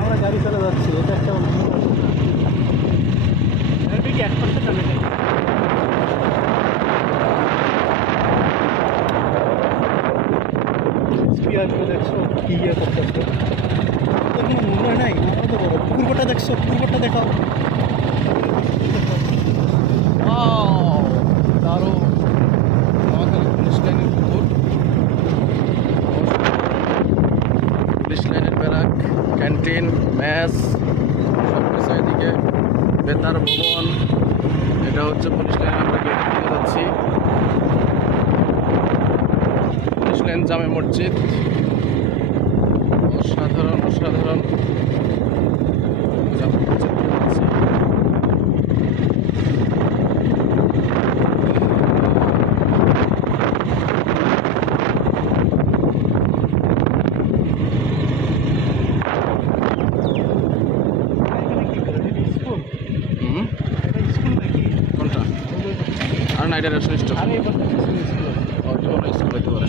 আমরা গাড়ি চালা যাচ্ছি, এটা একটা স্পিয়ারগুলো দেখছো কি ইয়ে করতেছে, কোনো মনে হয় নাই। কত বড় পুকুরটা দেখছো, পুকুরটা দেখাও। দারুণ নোয়াখালী পুলিশ লাইনের পুকুর, পুলিশ লাইনের ব্যারাক, ক্যান্টিন, মেস সব কিছু এদিকে, বেতার ভবন। এটা হচ্ছে পুলিশ লাইন, আমরা গেটের দিকে যাচ্ছি। পুলিশ লাইন জামে মসজিদ, অসাধারণ অসাধারণ জামে মসজিদ যাচ্ছি। কোনটা? আর না, এটা রেশন স্টোর। আমি এবার স্কুল হইতে পারে।